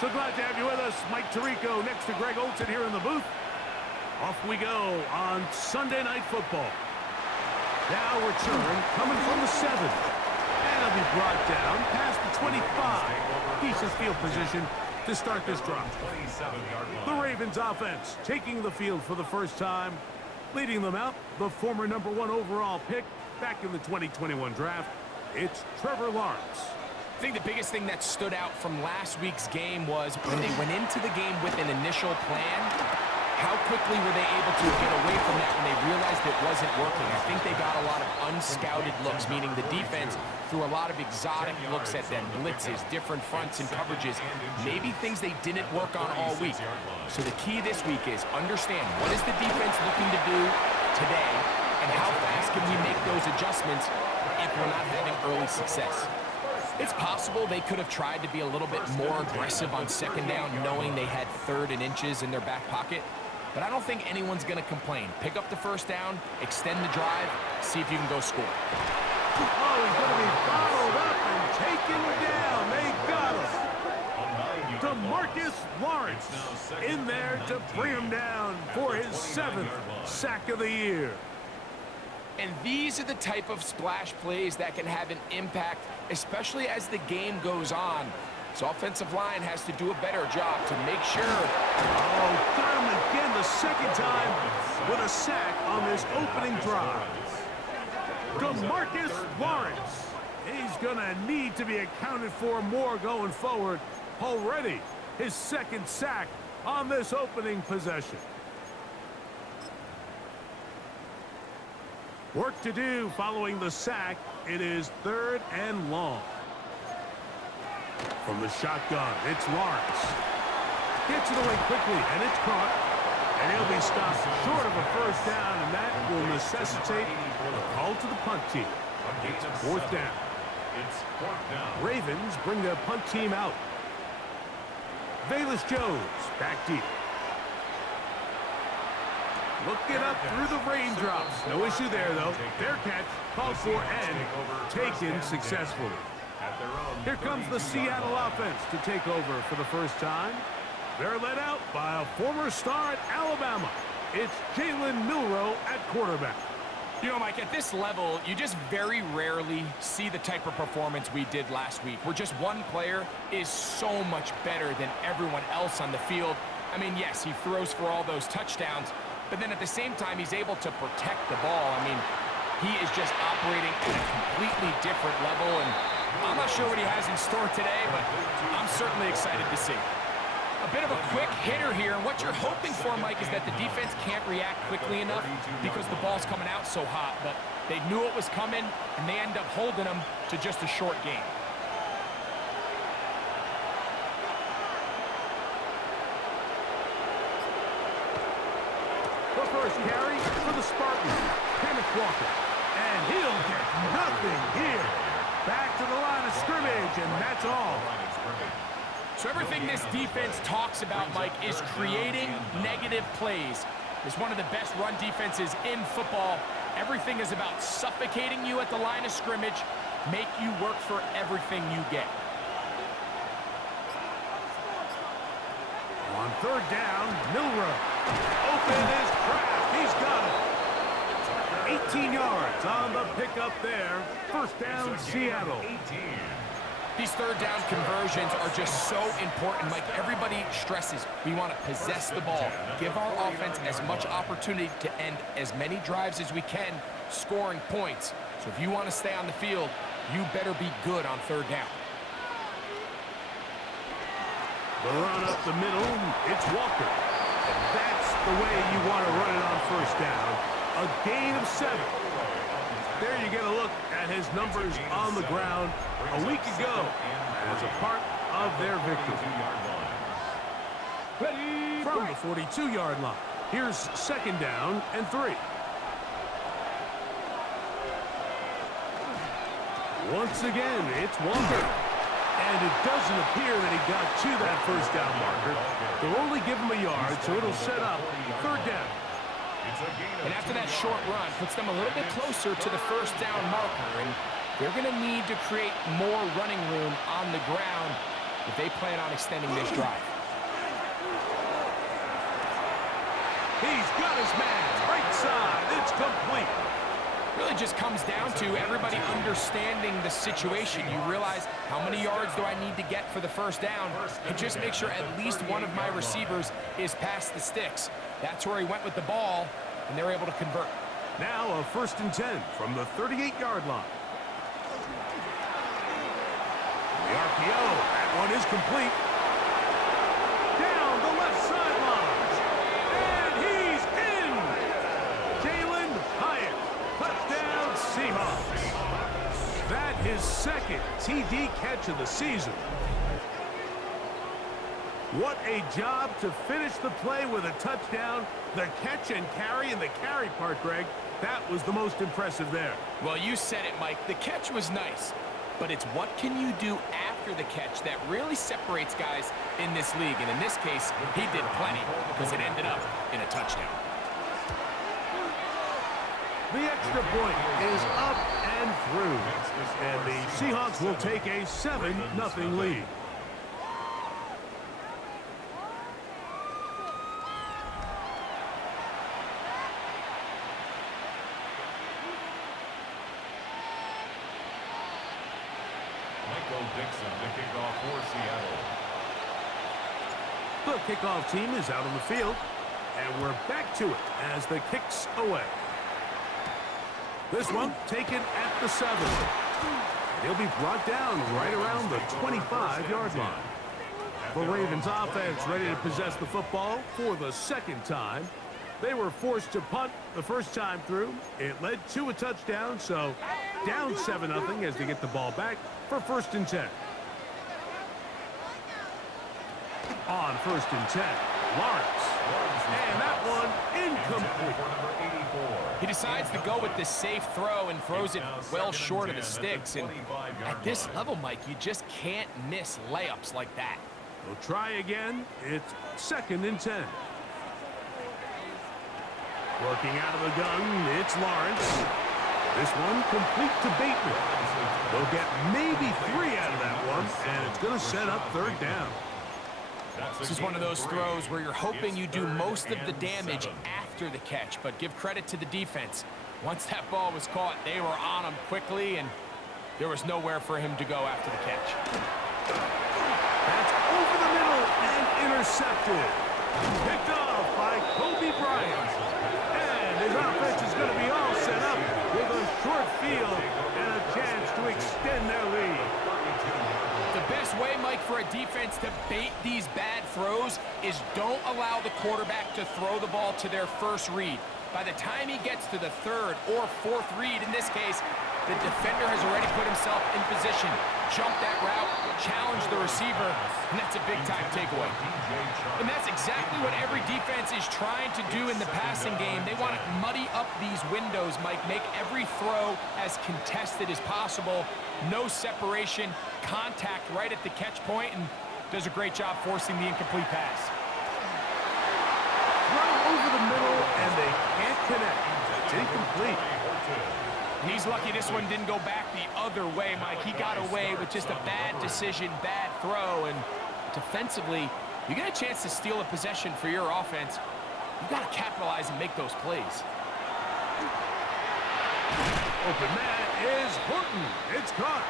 So glad to have you with us. Mike Tirico next to Greg Olson here in the booth. Off we go on Sunday Night Football. Now return coming from the 7. And it'll be brought down past the 25. Decent field position to start this drive. The Ravens offense taking the field for the first time. Leading them out, the former #1 overall pick back in the 2021 draft. It's Trevor Lawrence. I think the biggest thing that stood out from last week's game was when they went into the game with an initial plan, how quickly were they able to get away from that when they realized it wasn't working? I think they got a lot of unscouted looks, meaning the defense threw a lot of exotic looks at them, blitzes, different fronts and coverages, maybe things they didn't work on all week. So the key this week is understand what is the defense looking to do today and how fast can we make those adjustments if we're not having early success. It's possible they could have tried to be a little bit more aggressive on second down, knowing they had 3rd and inches in their back pocket. But I don't think anyone's going to complain. Pick up the first down, extend the drive, see if you can go score. Oh, he's going to be bottled up and taken down. They got him. DeMarcus Lawrence in there to bring him down for his 7th sack of the year. And these are the type of splash plays that can have an impact, especially as the game goes on. So offensive line has to do a better job to make sure. Oh, got him again the second time with a sack on this opening drive. DeMarcus Lawrence. He's going to need to be accounted for more going forward. Already his 2nd sack on this opening possession. Work to do following the sack. It is 3rd and long. From the shotgun, it's Lawrence. Gets it away quickly, and it's caught. And he'll be stopped short of a first down, and that will necessitate a call to the punt team. It's 4th down. Ravens bring their punt team out. Velus Jones back deep. Looking up through the raindrops. No issue there, though. Fair catch, called for, and taken successfully. Here comes the Seattle offense to take over for the first time. They're led out by a former star at Alabama. It's Jalen Milroe at quarterback. You know, Mike, at this level, you just very rarely see the type of performance we did last week, where just one player is so much better than everyone else on the field. I mean, yes, he throws for all those touchdowns, but then at the same time, he's able to protect the ball. I mean, he is just operating at a completely different level, and I'm not sure what he has in store today, but I'm certainly excited to see. A bit of a quick hitter here, and what you're hoping for, Mike, is that the defense can't react quickly enough because the ball's coming out so hot, but they knew it was coming, and they end up holding them to just a short game. The first carry for the Spartans, Kenneth Walker. And he'll get nothing here. Back to the line of scrimmage, and that's all. So everything this defense talks about, Mike, is creating negative plays. It's one of the best run defenses in football. Everything is about suffocating you at the line of scrimmage, make you work for everything you get. On 3rd down, Milroe. Open his craft. He's got it. 18 yards on the pickup there. 1st down, Seattle. These 3rd down conversions are just so important. Like everybody stresses, we want to possess the ball, give our offense as much opportunity to end as many drives as we can, scoring points. So if you want to stay on the field, you better be good on 3rd down. The run up the middle, it's Walker. And that's the way you want to run it on 1st down. A gain of 7. There you get a look at his numbers on the ground a week ago as a part of their victory. From the 42-yard line, here's 2nd down and 3. Once again, it's Walker. And it doesn't appear that he got to that 1st down marker. They'll only give him a yard, so it'll set up 3rd down. And after that short run, puts them a little bit closer to the 1st down marker. And they're going to need to create more running room on the ground if they plan on extending this drive. He's got his man. Right side. It's complete. Really just comes down to everybody understanding the situation. You realize how many yards do I need to get for the first down, and just make sure at least one of my receivers is past the sticks. That's where he went with the ball, and they're able to convert. Now a 1st and 10 from the 38-yard line. The RPO, that one is complete. Down the left sideline. And he's in. Jalen Hyatt, touchdown Seahawks. That his 2nd TD catch of the season. What a job to finish the play with a touchdown. The catch and carry, and the carry part, Greg, that was the most impressive there. Well, you said it, Mike. The catch was nice, but it's what can you do after the catch that really separates guys in this league. And in this case, he did plenty because it ended up in a touchdown. The extra point is up and through. And the Seahawks will take a 7-0 lead. The kickoff team is out on the field, and we're back to it as the kick's away. This one taken at the 7. He'll be brought down right around the 25-yard line. The Ravens offense ready to possess the football for the 2nd time. They were forced to punt the first time through. It led to a touchdown, so down 7-0 as they get the ball back for 1st and 10. On 1st and 10, Lawrence. And that one incomplete. He decides to go with the safe throw and throws it well short of the sticks. And at this level, Mike, you just can't miss layups like that. We'll try again. It's 2nd and 10. Working out of the gun, it's Lawrence. This one complete to Bateman. They'll get maybe 3 out of that one, and it's going to set up 3rd down. This is one of those throws where you're hoping you do most of the damage after the catch, but give credit to the defense. Once that ball was caught, they were on him quickly, and there was nowhere for him to go after the catch. That's over the middle and intercepted. Picked off by Kobe Bryant. And his offense is going to be all set up with a short field and a chance to extend their lead. The best way, Mike, for a defense to bait these bad throws is don't allow the quarterback to throw the ball to their first read. By the time he gets to the 3rd or 4th read, in this case, the defender has already put himself in position, jumped that route, challenged the receiver, and that's a big-time takeaway. And that's exactly what every defense is trying to do in the passing game. They want to muddy up these windows, Mike, make every throw as contested as possible. No separation, contact right at the catch point, and does a great job forcing the incomplete pass. Throw over the middle, and they can't connect. It's incomplete. And he's lucky this one didn't go back the other way, Mike. He got away with just a bad decision, bad throw, and defensively, you get a chance to steal a possession for your offense. You've got to capitalize and make those plays. Open man is Horton. It's caught.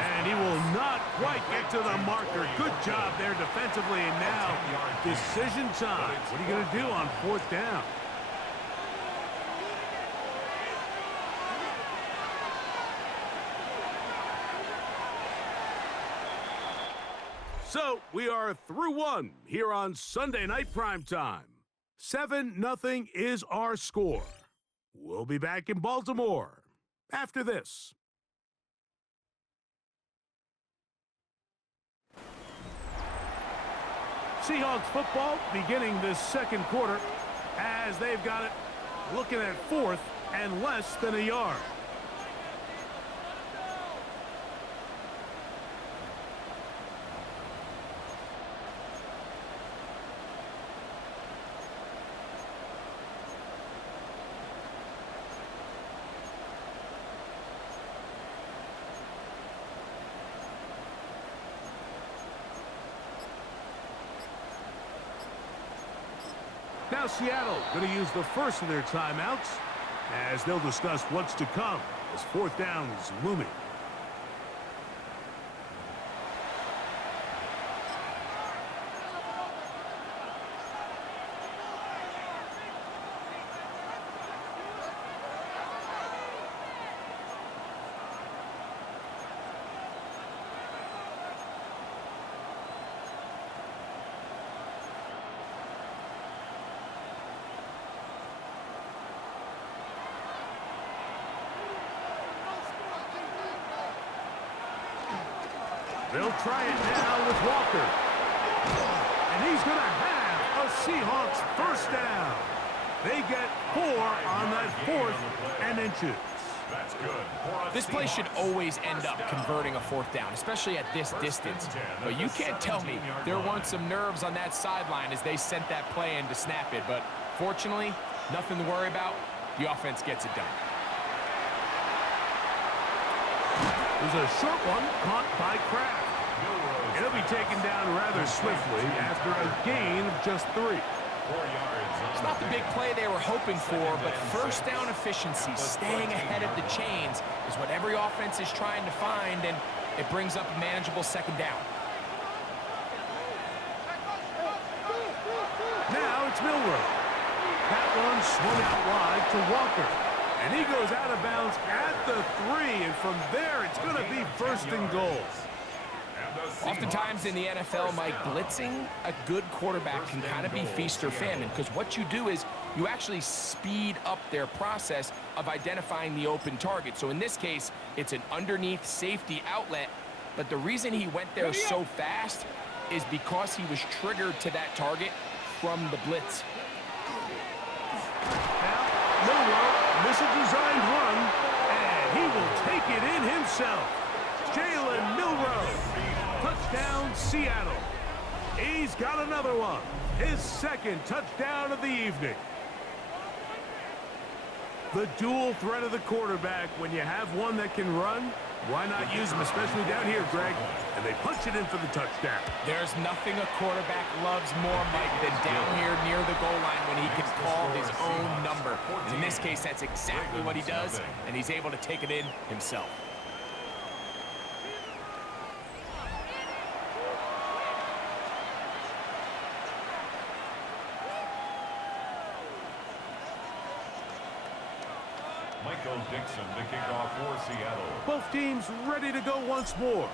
And he will not quite get to the marker. Good job there defensively. And now, decision time. What are you going to do on 4th down? So, we are through one here on Sunday Night Primetime. 7-0 is our score. We'll be back in Baltimore after this. Seahawks football beginning this 2nd quarter as they've got it looking at 4th and less than a yard. Now Seattle going to use the first of their timeouts as they'll discuss what's to come as fourth down is looming. They'll try it now with Walker. And he's going to have a Seahawks first down. They get 4 on that fourth and inches. That's good. This play should always end up converting a fourth down, especially at this distance. But you can't tell me there weren't some nerves on that sideline as they sent that play in to snap it. But fortunately, nothing to worry about. The offense gets it done. There's a short one caught by Kraft. It'll be taken down rather swiftly after a gain of just 3. It's not the big play they were hoping for, but first down efficiency, staying ahead of the chains, is what every offense is trying to find, and it brings up a manageable second down. Now it's Milroe. That one swung out wide to Walker. And he goes out of bounds at the 3, and from there it's going to be first and goal. Oftentimes in the NFL, Mike, blitzing a good quarterback can kind of be feast or famine, because what you do is you actually speed up their process of identifying the open target. So in this case, it's an underneath safety outlet, but the reason he went there so fast is because he was triggered to that target from the blitz. Now, Milroe, misadesigned run, and he will take it in himself. Jalen Milroe. Touchdown, Seattle. He's got another one. His second touchdown of the evening. The dual threat of the quarterback. When you have one that can run, why not use him, especially down here, Greg? And they punch it in for the touchdown. There's nothing a quarterback loves more, Mike, than down here near the goal line when he can call his own number. In this case, that's exactly what he does, and he's able to take it in himself. Dixon to kick off for Seattle. Both teams ready to go once more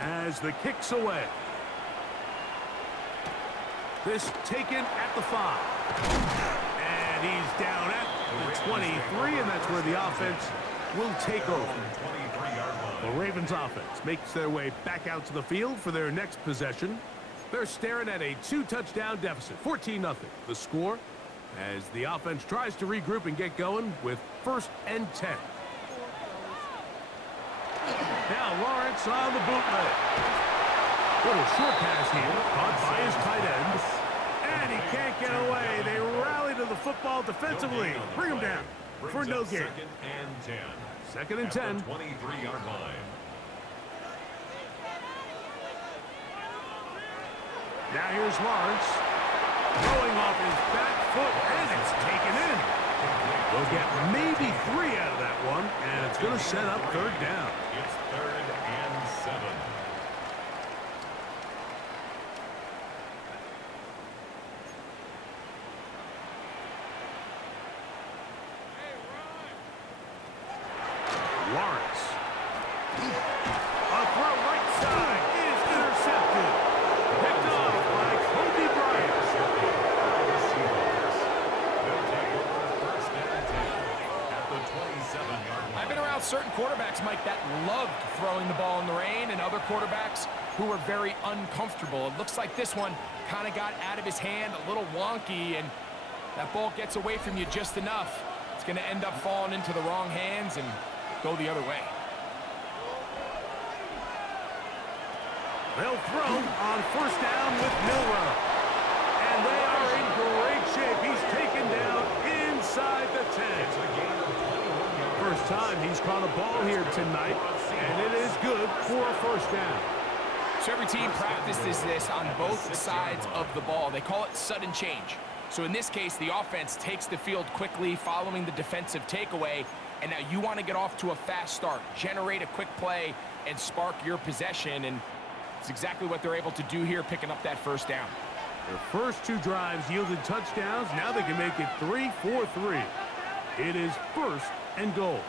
as the kick's away. This taken at the 5. And he's down at the 23, and that's where the offense will take over. The Ravens offense makes their way back out to the field for their next possession. They're staring at a 2-touchdown deficit, 14-0. The score, as the offense tries to regroup and get going with 1st and 10. Now Lawrence on the bootleg. Little short pass here, caught by his tight end. And he can't get away. They rally to the football defensively. Bring him down for no gain. 2nd and 10. 23-yard line. Now here's Lawrence. Throwing off his back foot, and it's taken in. They'll get maybe 3 out of that one, and it's going to set up 3rd down. It's 3rd and 7. Lawrence. A throw right side is intercepted. Picked off by Kobe Bryant. I've been around certain quarterbacks, Mike, that loved throwing the ball in the rain, and other quarterbacks who were very uncomfortable. It looks like this one kind of got out of his hand, a little wonky, and that ball gets away from you just enough. It's going to end up falling into the wrong hands and go the other way. They'll throw on 1st down with Milroe. And they are in great shape. He's taken down inside the 10. First time he's caught a ball here tonight, and it is good for a 1st down. So every team practices this on both sides of the ball. They call it sudden change. So in this case, the offense takes the field quickly following the defensive takeaway, and now you want to get off to a fast start, generate a quick play, and spark your possession, and it's exactly what they're able to do here, picking up that first down. Their first 2 drives yielded touchdowns. Now they can make it 3-4-3. It is 1st and goal.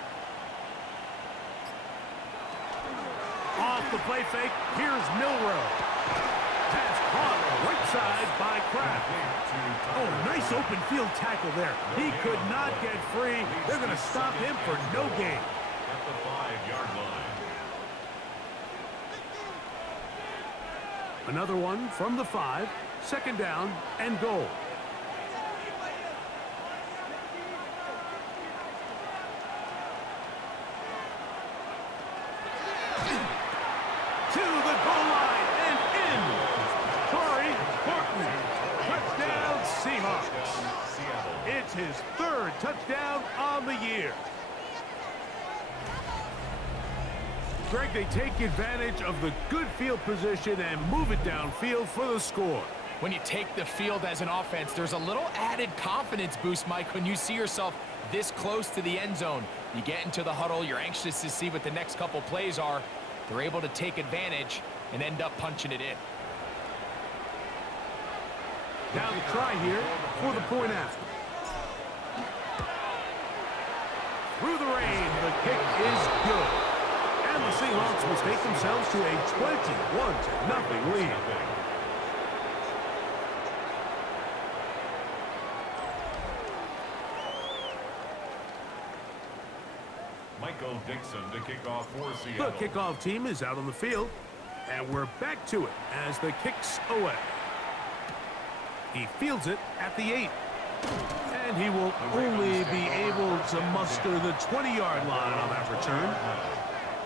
Off the play fake, here's Milrow. Pass caught right side by Kraft. Oh, nice open field tackle there. He could not get free. They're going to stop him for no gain. At the 5-yard line. Another one from the 5. 2nd down and goal. To the goal line and in. Corey Horton. Touchdown Seahawks. It's his 3rd touchdown on the year. Greg, they take advantage of the good field position and move it downfield for the score. When you take the field as an offense, there's a little added confidence boost, Mike, when you see yourself this close to the end zone. You get into the huddle, you're anxious to see what the next couple plays are. They're able to take advantage and end up punching it in. Now the try here for the point after. Through the rain, the kick is good. And the Seahawks will take themselves to a 21-0 lead. Michael Dixon to kick off for Seattle. The kickoff team is out on the field, and we're back to it as the kick's away. He fields it at the 8. And he will only be able to muster the 20-yard line on that return.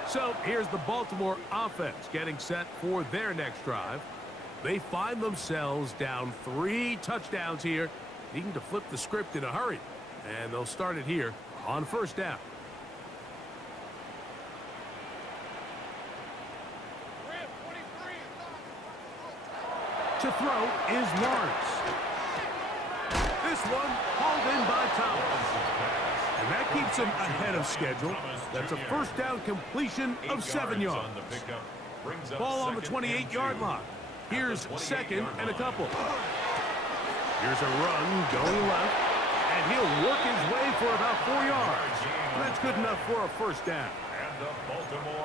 So here's the Baltimore offense getting set for their next drive. They find themselves down 3 touchdowns here, needing to flip the script in a hurry. And they'll start it here on 1st down. To throw is Lawrence. This one hauled in by Thomas. And that keeps him ahead of schedule. That's a 1st down completion of 7 yards. Ball on the 28-yard line. Here's 2nd and a couple. Here's a run going left. And he'll work his way for about 4 yards. That's good enough for a 1st down.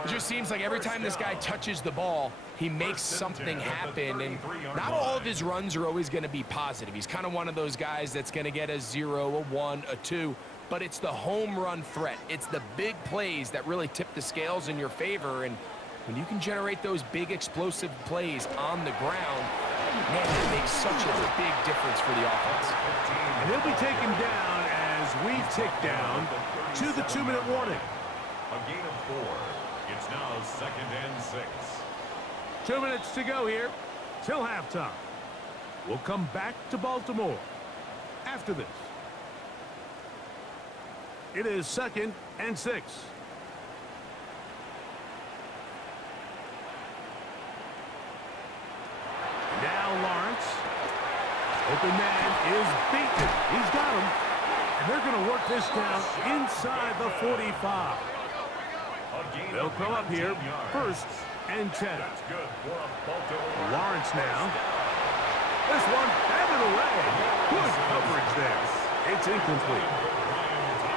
It just seems like every time this guy touches the ball, he makes something happen, and not all of his runs are always going to be positive. He's kind of one of those guys that's going to get a 0, a 1, a 2, but it's the home run threat. It's the big plays that really tip the scales in your favor, and when you can generate those big explosive plays on the ground, man, it makes such a big difference for the offense. And he'll be taken down as we tick down to the 2-minute warning. A gain of 4. It's now 2nd and 6. 2 minutes to go here till halftime. We'll come back to Baltimore after this. It is 2nd and 6. Now Lawrence. Open man is beaten. He's got him. And they're going to work this down inside the 45. They'll come up here 1st and 10. Lawrence now. This one batted away. Good coverage there. It's incomplete.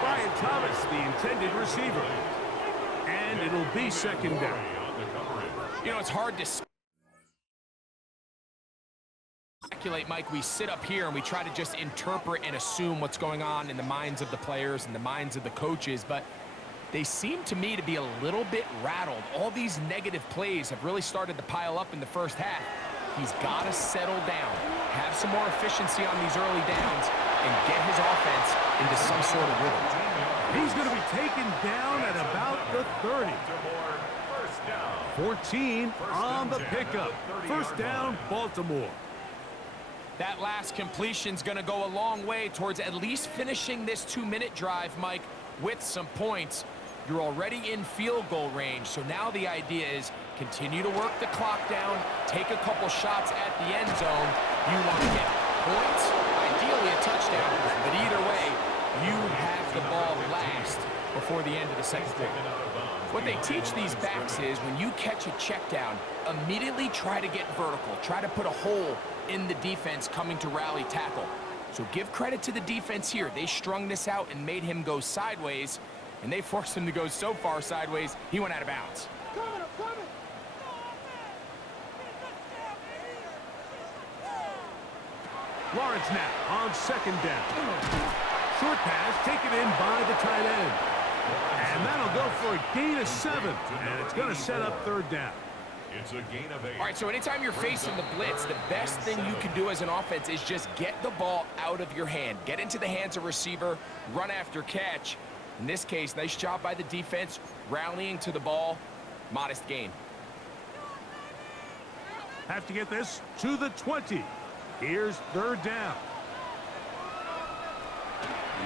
Brian Thomas, the intended receiver. And it'll be 2nd down. You know, it's hard to speculate, Mike. We sit up here and we try to just interpret and assume what's going on in the minds of the players and the minds of the coaches, but they seem to me to be a little bit rattled. All these negative plays have really started to pile up in the first half. He's got to settle down, have some more efficiency on these early downs, and get his offense into some sort of rhythm. He's going to be taken down at about the 30. 14 on the pickup. 1st down, Baltimore. That last completion's going to go a long way towards at least finishing this 2-minute drive, Mike, with some points. You're already in field goal range, so now the idea is continue to work the clock down, take a couple shots at the end zone. You want to get points, ideally ultimately a touchdown, but either way, you have the ball last before the end of the second quarter. What they teach these backs is when you catch a check down, immediately try to get vertical. Try to put a hole in the defense coming to rally tackle. So give credit to the defense here. They strung this out and made him go sideways, and they forced him to go so far sideways, he went out of bounds. Lawrence now on second down. Short pass taken in by the tight end. And that'll go for a gain of 7. And it's going to set up third down. It's a gain of 8. All right, so anytime you're facing the blitz, the best thing you can do as an offense is just get the ball out of your hand. Get into the hands of receiver, run after catch. In this case, nice job by the defense, rallying to the ball. Modest gain. Have to get this to the 20. Here's third down.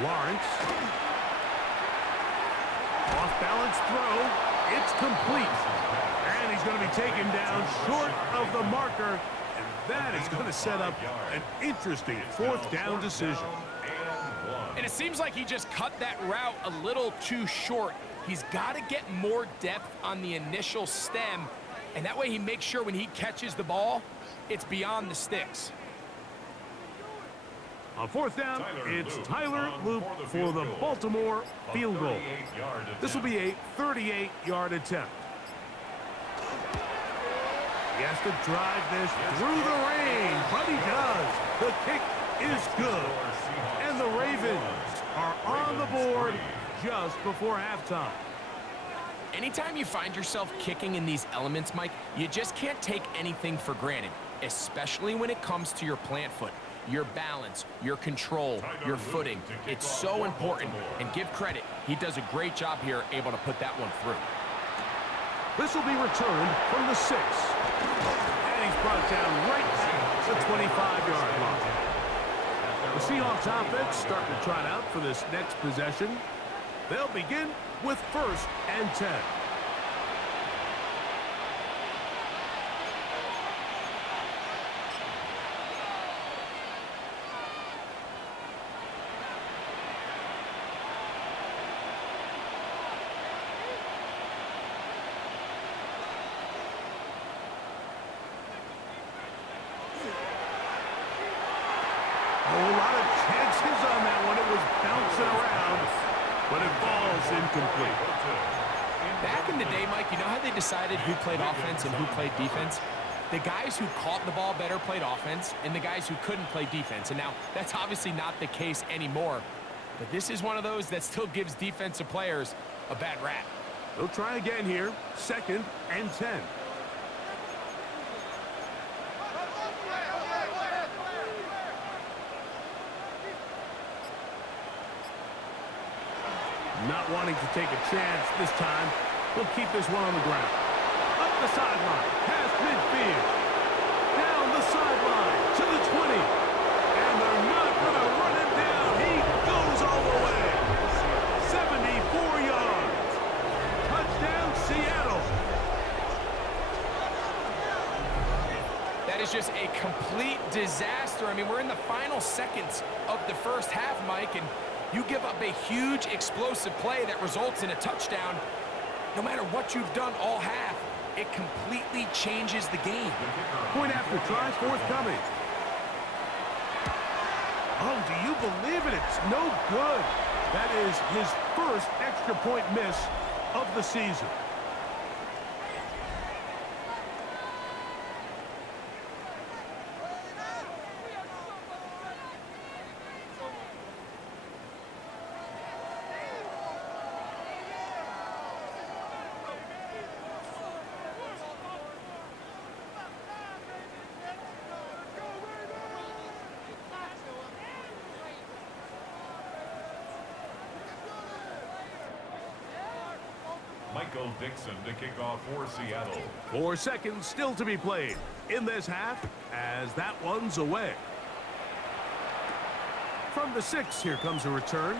Lawrence. Off-balance throw. It's complete. And he's going to be taken down short of the marker. And that is going to set up an interesting fourth down decision. And it seems like he just cut that route a little too short. He's got to get more depth on the initial stem. And that way he makes sure when he catches the ball, it's beyond the sticks. On fourth down, it's Tyler Loop for the Baltimore field goal. This will be a 38-yard attempt. He has to drive this through the rain, but he does. The kick is good. And the Ravens are on the board just before halftime. Anytime you find yourself kicking in these elements, Mike, you just can't take anything for granted, especially when it comes to your plant foot. Your balance, your control, your footing. It's so important. And give credit, he does a great job here able to put that one through. This will be returned from the 6. And he's brought down right at the 25-yard line. The Seahawks offense starting to trot out for this next possession. They'll begin with 1st and 10. Incomplete. Back in the day, Mike, you know how they decided who played offense and who played defense? The guys who caught the ball better played offense, and the guys who couldn't play defense. And now, that's obviously not the case anymore. But this is one of those that still gives defensive players a bad rap. They'll try again here. 2nd and 10. Not wanting to take a chance this time. He'll keep this one on the ground. Up the sideline, past midfield. Down the sideline to the 20. And they're not going to run him down. He goes all the way. 74 yards. Touchdown, Seattle. That is just a complete disaster. I mean, we're in the final seconds of the first half, Mike, and you give up a huge explosive play that results in a touchdown. No matter what you've done all half, it completely changes the game. Point after try forthcoming. Oh, do you believe it? It's no good. That is his first extra point miss of the season. Michael Dixon to kick off for Seattle. 4 seconds still to be played in this half as that one's away. From the 6, here comes a return.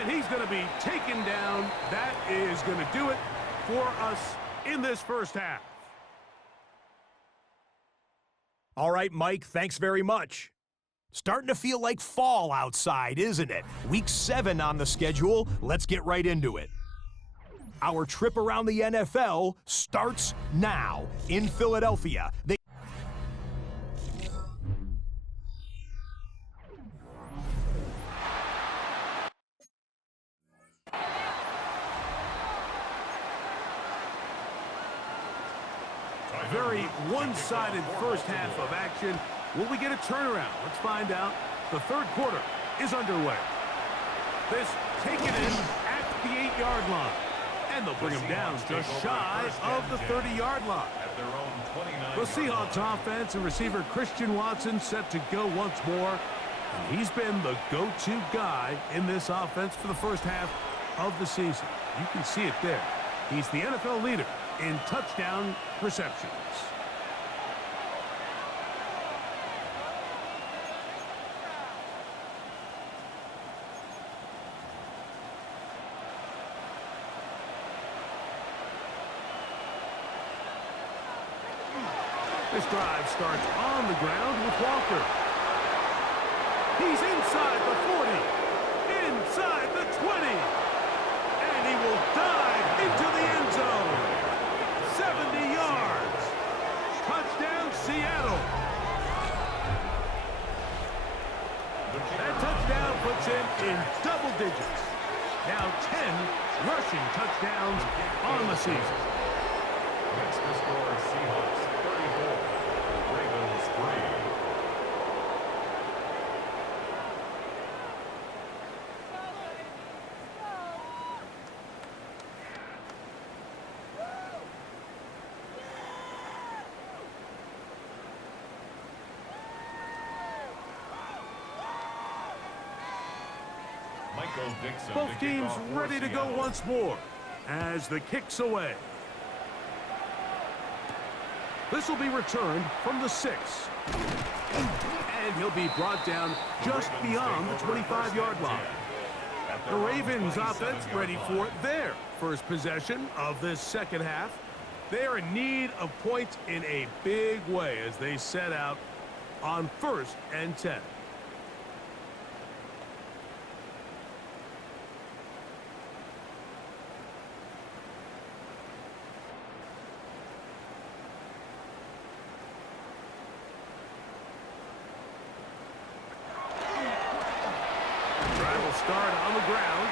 And he's going to be taken down. That is going to do it for us in this first half. All right, Mike, thanks very much. Starting to feel like fall outside, isn't it? Week 7 on the schedule. Let's get right into it. Our trip around the NFL starts now in Philadelphia. Very one-sided first half of action. Will we get a turnaround? Let's find out. The third quarter is underway. This taken in at the 8-yard line. And they'll bring him down just shy of the 30-yard line. The Seahawks offense and receiver Christian Watson set to go once more. And he's been the go-to guy in this offense for the first half of the season. You can see it there. He's the NFL leader in touchdown receptions. This drive starts on the ground with Walker. He's inside the 40, inside the 20, and he will dive into the end zone. 70 yards. Touchdown, Seattle. That touchdown puts him in double digits. Now 10 rushing touchdowns on the season. Makes the score Seahawks 34, Ravens 3. Both teams ready to go once more as the kick's away. This will be returned from the 6. And he'll be brought down just beyond the 25-yard line. The Ravens offense ready for their first possession of this second half. They are in need of points in a big way as they set out on 1st and 10. Start on the ground.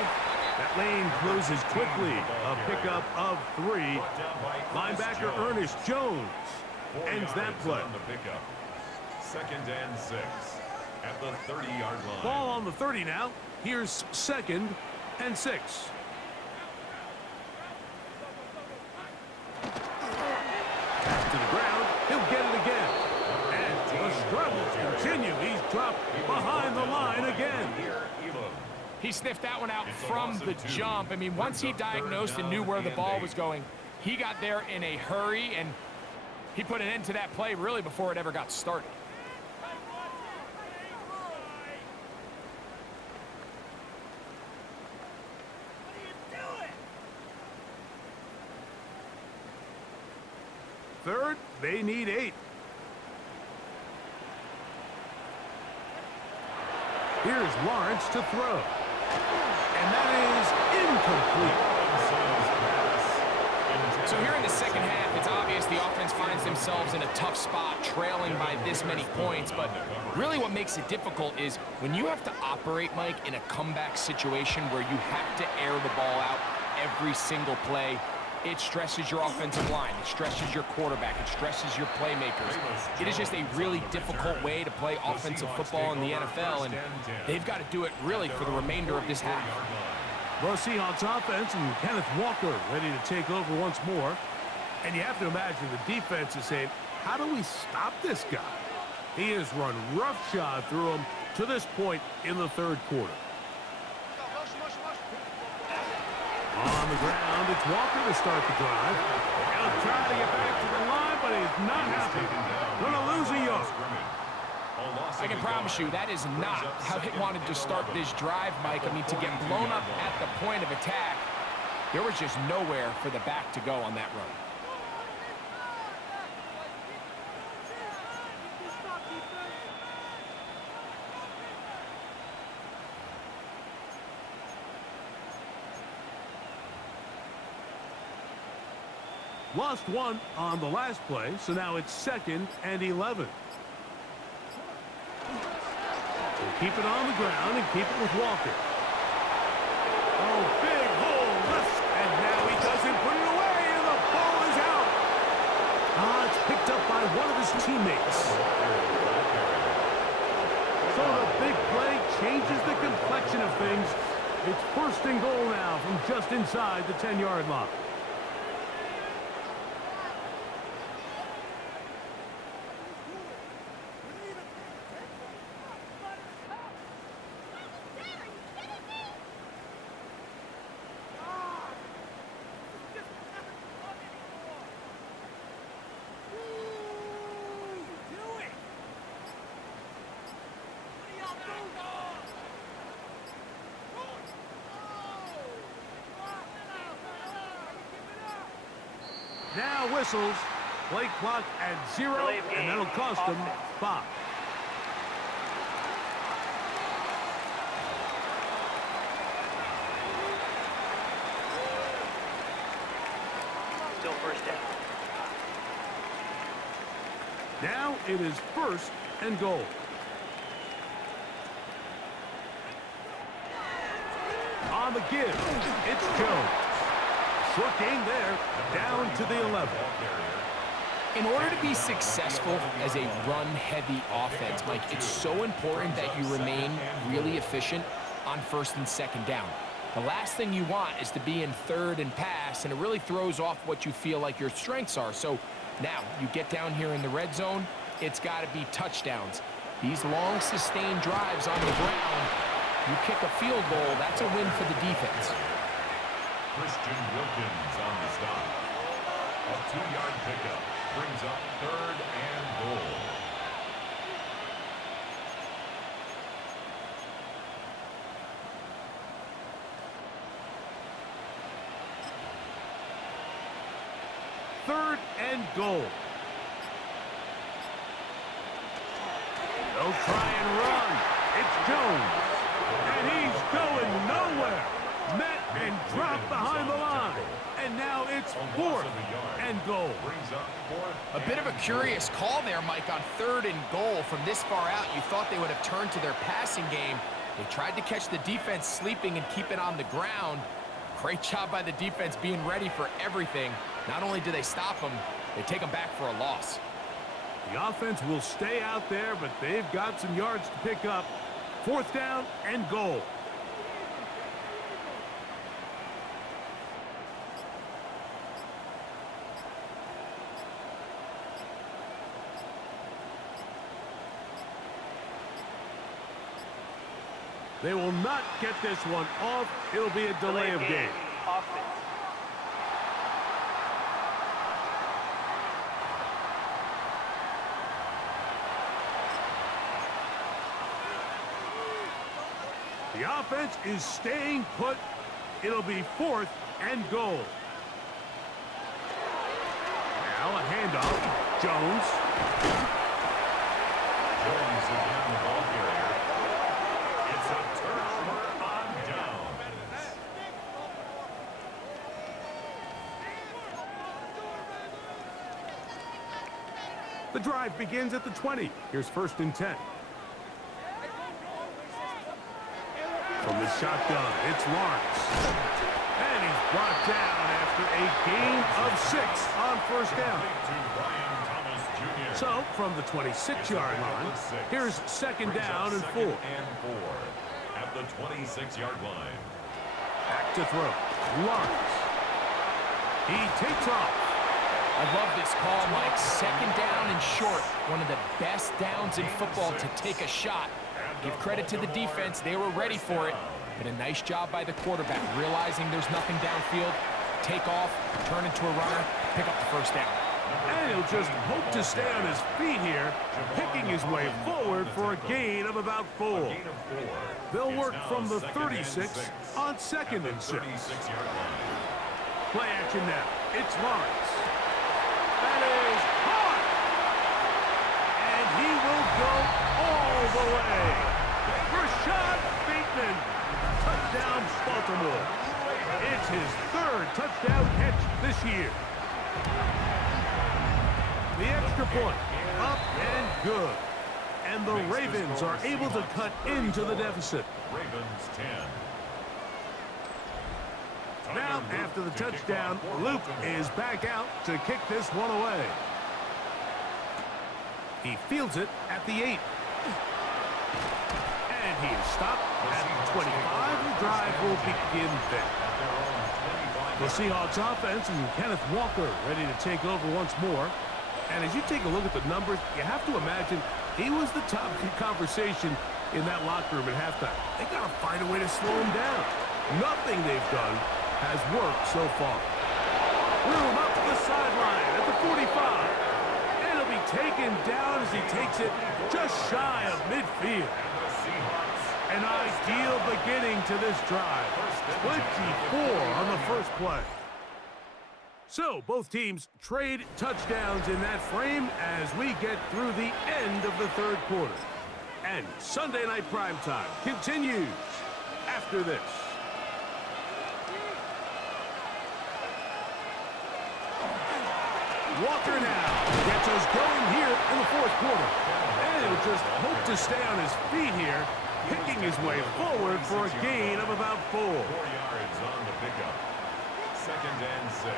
That lane closes quickly. A pickup of 3. Linebacker Ernest Jones ends that play. Second and 6 at the 30-yard line. Ball on the 30 now. Here's 2nd and 6. Back to the ground. He'll get it again. And the struggles continue. He's dropped behind the line again. He sniffed that one out from the jump. I mean, once he diagnosed and knew where the ball was going, he got there in a hurry, and he put an end to that play really before it ever got started. Third, they need 8. Here's Lawrence to throw. And that is incomplete. So here in the second half, it's obvious the offense finds themselves in a tough spot, trailing by this many points. But really what makes it difficult is when you have to operate, Mike, in a comeback situation where you have to air the ball out every single play. It stresses your offensive line. It stresses your quarterback. It stresses your playmakers. It is just a really difficult way to play offensive football in the NFL, and they've got to do it really for the remainder of this half. The Seahawks offense and Kenneth Walker ready to take over once more. And you have to imagine the defense is saying, how do we stop this guy? He has run roughshod through him to this point in the third quarter. On the ground, it's Walker to start the drive. He'll try to get back to the line, but he's not happy. Going to lose a yard. I can promise you that is not how they wanted to start this drive, Mike. I mean, to get blown up at the point of attack, there was just nowhere for the back to go on that run. Lost one on the last play, so now it's 2nd and 11. We'll keep it on the ground and keep it with Walker. Oh, big hole left, and now he doesn't put it away, and the ball is out. It's picked up by one of his teammates. So the big play changes the complexion of things. It's 1st and goal now from just inside the 10-yard line. Now whistles. Play clock at 0, and that'll cost them 5. Still 1st down. Now it is 1st and goal. On the give, it's Jones. Short gain there, down to the 11. In order to be successful as a run-heavy offense, Mike, it's so important that you remain really efficient on 1st and 2nd down. The last thing you want is to be in 3rd and pass, and it really throws off what you feel like your strengths are. So now you get down here in the red zone, it's got to be touchdowns. These long, sustained drives on the ground, you kick a field goal, that's a win for the defense. Christian Wilkins on the stop. A 2-yard pickup brings up 3rd and goal. Third and goal. They'll try and run. It's Jones. And he's going nowhere. Met and dropped behind the line. And now it's 4th and goal. A bit of a curious call there, Mike, on 3rd and goal. From this far out, you thought they would have turned to their passing game. They tried to catch the defense sleeping and keep it on the ground. Great job by the defense being ready for everything. Not only do they stop them, they take them back for a loss. The offense will stay out there, but they've got some yards to pick up. 4th down and goal. They will not get this one off. It'll be a delay of game. Offense. The offense is staying put. It'll be 4th and goal. Now a handoff. Jones. Jones again, the ball carrier. It's a turnover on downs. The drive begins at the 20. Here's 1st and 10. From the shotgun, it's Lawrence. And he's brought down after a gain of 6 on 1st down. So, from the 26-yard line, here's 2nd down and 4. At the 26-yard line. Back to throw. Lawrence. He takes off. I love this call, Mike. 2nd down and short. One of the best downs in football to take a shot. Give credit to the defense. They were ready for it. But a nice job by the quarterback, realizing there's nothing downfield. Take off, turn into a runner, pick up the 1st down. And he'll just hope to stay on his feet here, picking his way forward for a gain of about 4. They'll work from the 36 on 2nd and 6. Play action now. It's Lawrence. That is hard. And he will go all the way. Rashad Bateman. Touchdown, Baltimore. It's his 3rd touchdown catch this year. The extra point, up and good. And the Ravens are able to cut into the deficit. Ravens 10. Now, after the touchdown, Luke is back out to kick this one away. He fields it at the 8. And he is stopped at the 25. The drive will begin there. The Seahawks offense and Kenneth Walker ready to take over once more. And as you take a look at the numbers, you have to imagine he was the top conversation in that locker room at halftime. They got to find a way to slow him down. Nothing they've done has worked so far. Room up the sideline at the 45. And he'll be taken down as he takes it just shy of midfield. An ideal beginning to this drive. 24 on the first play. So, both teams trade touchdowns in that frame as we get through the end of the third quarter. And Sunday Night Primetime continues after this. Walker now gets us going here in the fourth quarter. And he'll just hope to stay on his feet here, picking his way forward for a gain of about 4. 4 yards on the pickup. 2nd and 6.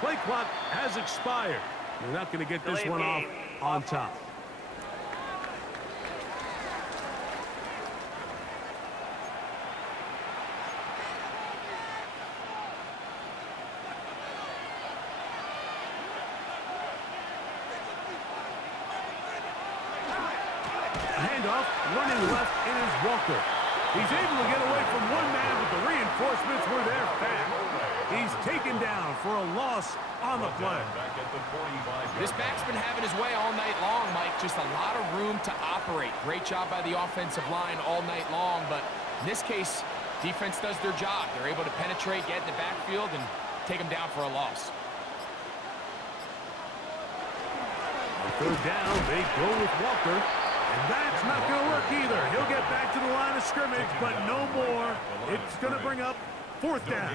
Play clock has expired. We're not going to get this one off on top. Handoff, running left is Walker. He's able to get away from one man, but the reinforcements were there fast. He's taken down for a loss on the play. Back at the 45. This back's been having his way all night long, Mike. Just a lot of room to operate. Great job by the offensive line all night long, but in this case, defense does their job. They're able to penetrate, get in the backfield, and take them down for a loss. On third down, they go with Walker. And that's not going to work either. He'll get back to the line of scrimmage, but no more. It's going to bring up fourth down.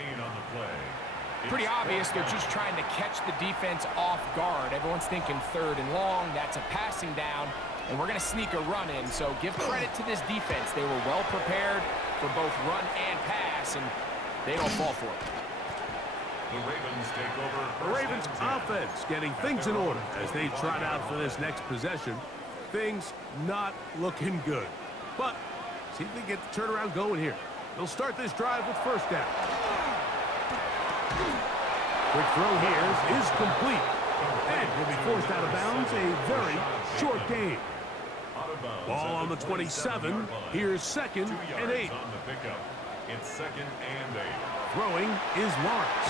Pretty obvious they're just trying to catch the defense off guard. Everyone's thinking 3rd and long. That's a passing down, and we're going to sneak a run in. So give credit to this defense. They were well prepared for both run and pass, and they don't fall for it. The Ravens take over. The Ravens offense getting things in order as they trot out for this next possession. Things not looking good. But see if they get the turnaround going here. They'll start this drive with first down. Quick throw here is complete. And he'll be forced out of bounds. A very short gain. Ball on the 27. Here's 2nd and 8. On the pickup. It's 2nd and 8. Throwing is Lawrence.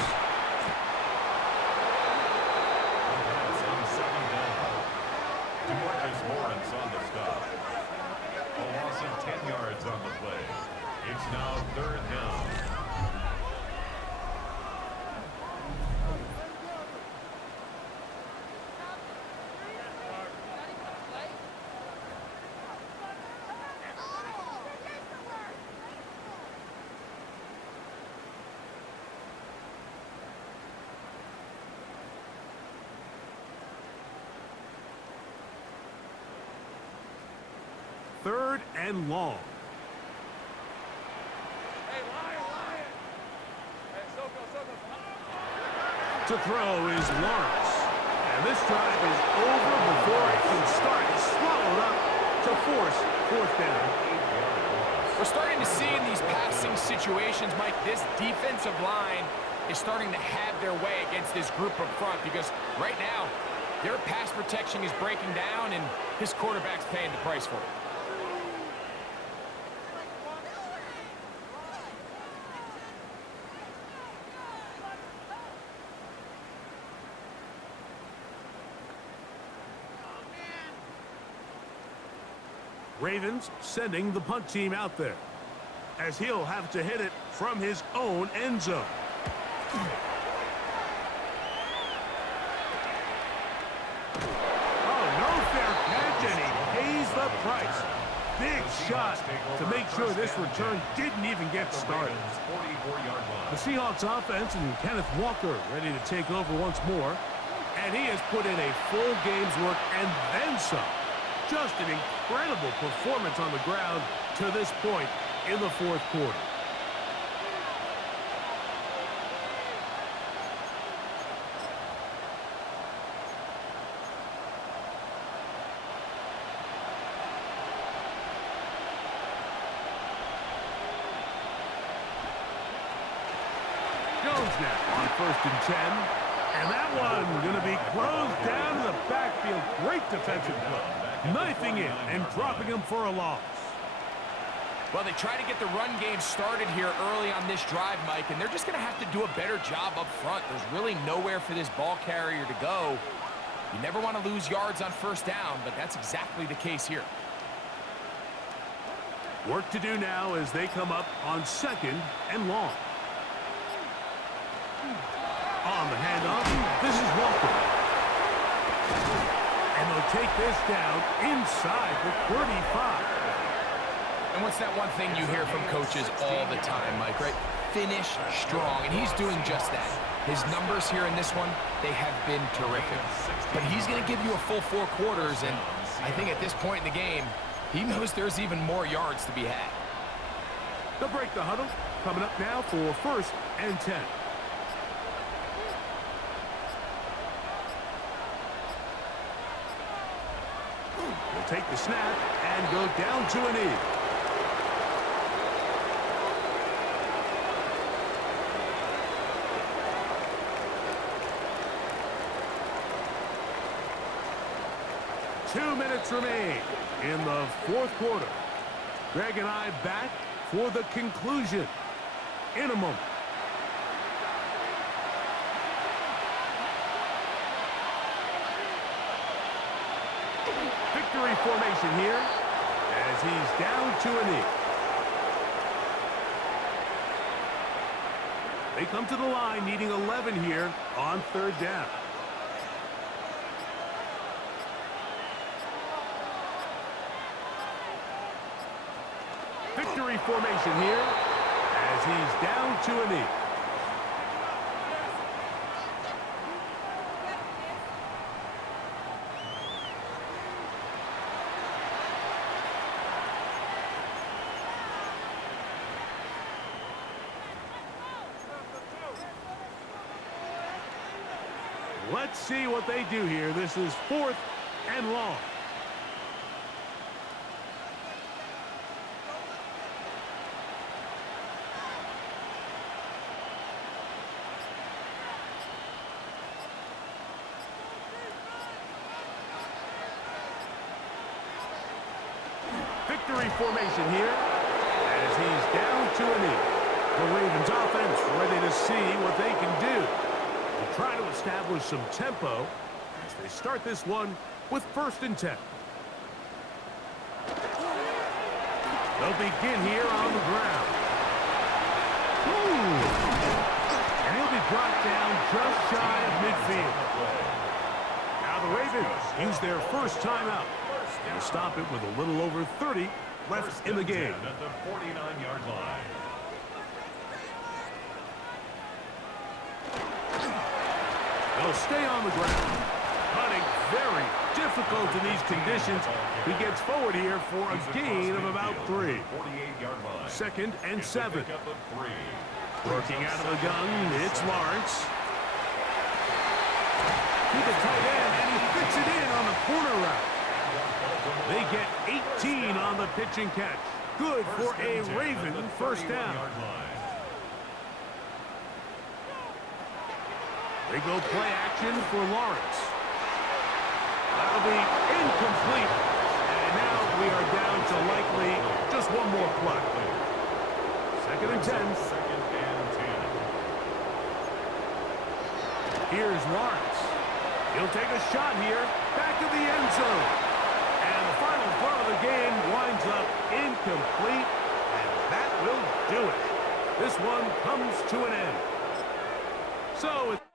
Lawrence on the stop. A loss of 10 yards on the play. It's now 3rd down. Third and long. To throw is Lawrence. And this drive is over before it can start. It's swallowed up to force fourth down. We're starting to see in these passing situations, Mike, this defensive line is starting to have their way against this group up front because right now, their pass protection is breaking down and his quarterback's paying the price for it. Ravens sending the punt team out there as he'll have to hit it from his own end zone. Oh, no fair catch, and he pays the price. shot to make sure this return didn't even get started. The Seahawks offense and Kenneth Walker ready to take over once more. And he has put in a full game's work and then some. Just an incredible performance on the ground to this point in the fourth quarter. Jones now on 1st and 10. And that one going to be closed down to the backfield. Great defensive play. Knifing in and dropping him for a loss. Well, they try to get the run game started here early on this drive, Mike, and they're just going to have to do a better job up front. There's really nowhere for this ball carrier to go. You never want to lose yards on 1st down, but that's exactly the case here. Work to do now as they come up on 2nd and long. On the handoff, this is Walker. And they'll take this down inside the 35. And what's that one thing you hear from coaches all the time, Mike, right? Finish strong, and he's doing just that. His numbers here in this one, they have been terrific. But he's going to give you a full 4 quarters, and I think at this point in the game, he knows there's even more yards to be had. They'll break the huddle. Coming up now for 1st and 10. They'll take the snap and go down to a knee. Two minutes remain in the fourth quarter. Greg and I back for the conclusion in a moment. Victory formation here as he's down to a knee. They come to the line needing 11 here on 3rd down. Victory formation here as he's down to a knee. Let's see what they do here. This is 4th and long. Victory formation here as he's down to a knee. The Ravens offense ready to see what they can do. They'll try to establish some tempo as they start this one with 1st and 10. They'll begin here on the ground. And he'll be brought down just shy of midfield. Now the Ravens use their first timeout. They'll stop it with a little over 30 left in the game. At the 49-yard line. They'll stay on the ground. Hunting very difficult in these conditions. He gets forward here for a gain of about 3. 48-yard line. 2nd and 7. Pick up of 3. Working out of the gun, it's Lawrence. To the tight end, and he fits it in on the corner route. They get 18 on the pitch and catch. Good for a Raven 1st down. They go play action for Lawrence. That'll be incomplete. And now we are down to likely just one more play. 2nd and 10. 2nd and 10. Here's Lawrence. He'll take a shot here. Back of the end zone. And the final throw of the game winds up incomplete. And that will do it. This one comes to an end. So it's